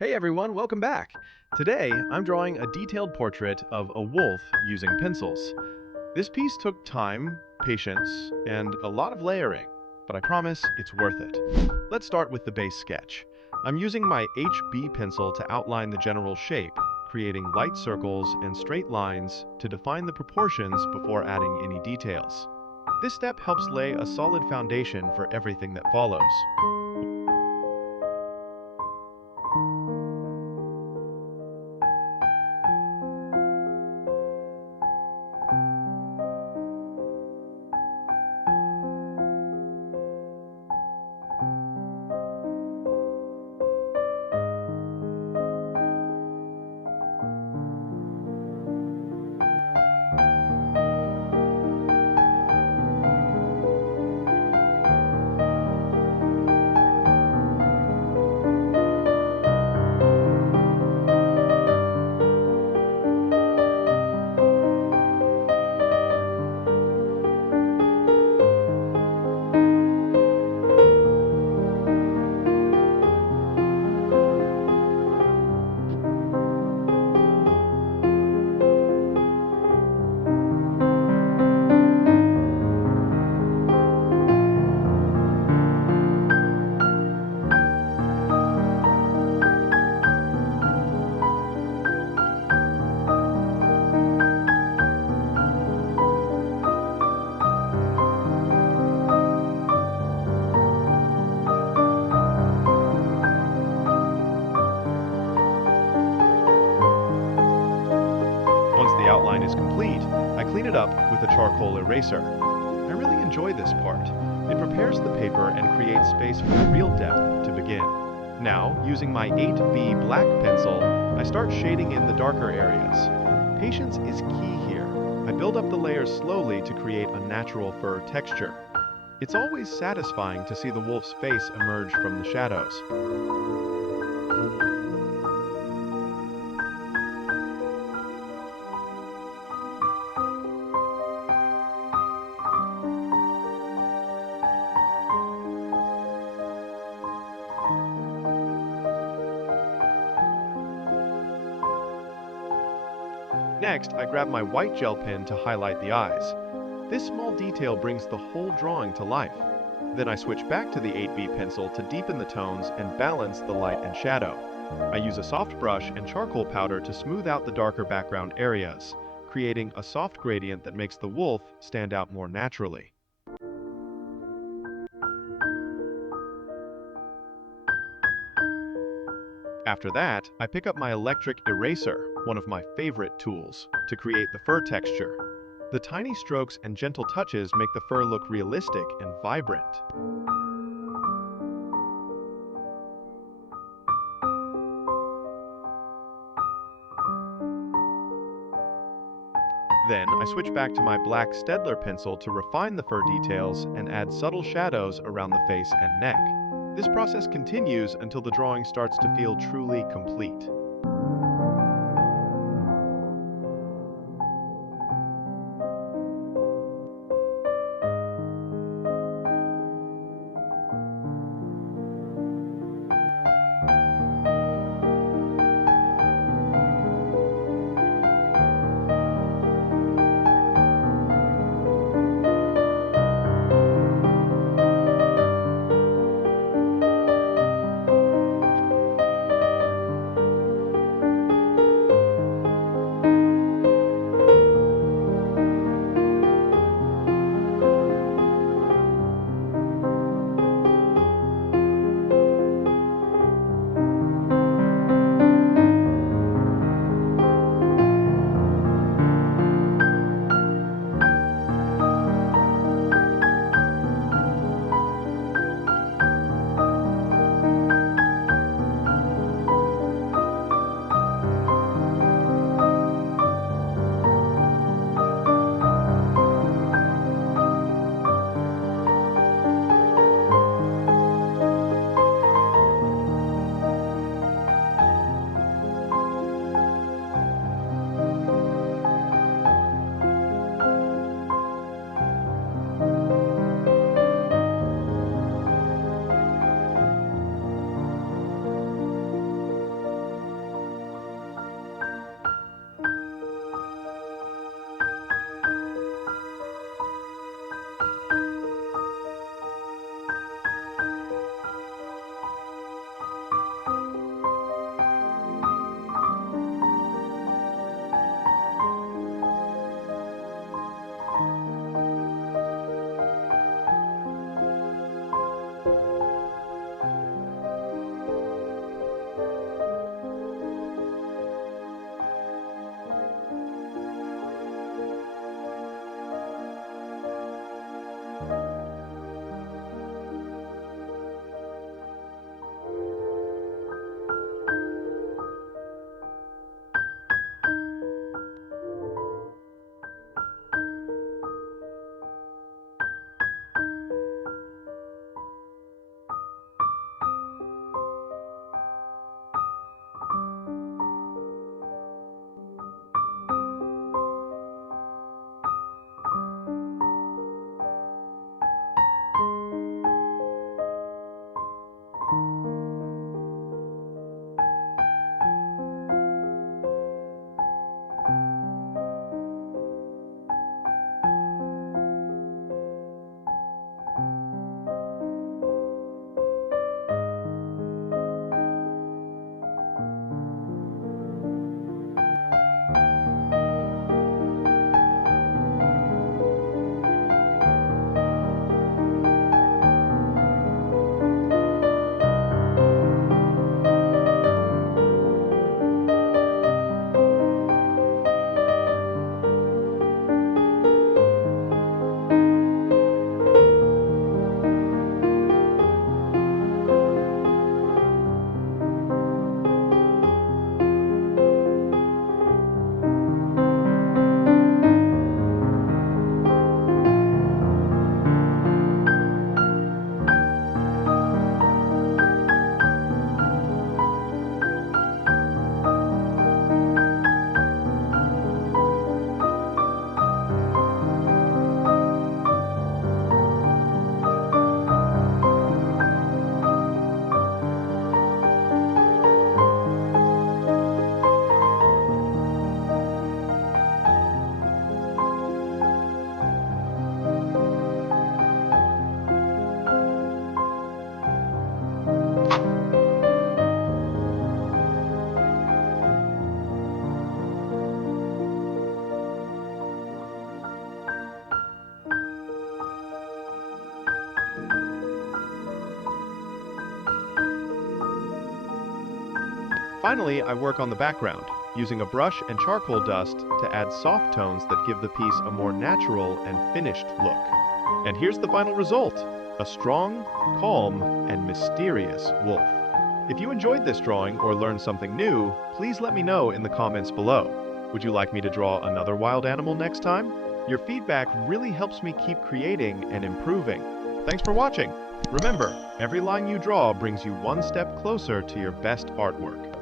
Hey everyone, welcome back. Today, I'm drawing a detailed portrait of a wolf using pencils. This piece took time, patience, and a lot of layering, but I promise it's worth it. Let's start with the base sketch. I'm using my HB pencil to outline the general shape, creating light circles and straight lines to define the proportions before adding any details. This step helps lay a solid foundation for everything that follows. Once the outline is complete, I clean it up with a charcoal eraser. I really enjoy this part. It prepares the paper and creates space for real depth to begin. Now, using my 8B black pencil, I start shading in the darker areas. Patience is key here. I build up the layers slowly to create a natural fur texture. It's always satisfying to see the wolf's face emerge from the shadows. Next, I grab my white gel pen to highlight the eyes. This small detail brings the whole drawing to life. Then I switch back to the 8B pencil to deepen the tones and balance the light and shadow. I use a soft brush and charcoal powder to smooth out the darker background areas, creating a soft gradient that makes the wolf stand out more naturally. After that, I pick up my electric eraser, one of my favorite tools, to create the fur texture. The tiny strokes and gentle touches make the fur look realistic and vibrant. Then, I switch back to my black Staedtler pencil to refine the fur details and add subtle shadows around the face and neck. This process continues until the drawing starts to feel truly complete. Finally, I work on the background, using a brush and charcoal dust to add soft tones that give the piece a more natural and finished look. And here's the final result, a strong, calm, and mysterious wolf. If you enjoyed this drawing or learned something new, please let me know in the comments below. Would you like me to draw another wild animal next time? Your feedback really helps me keep creating and improving. Thanks for watching. Remember, every line you draw brings you one step closer to your best artwork.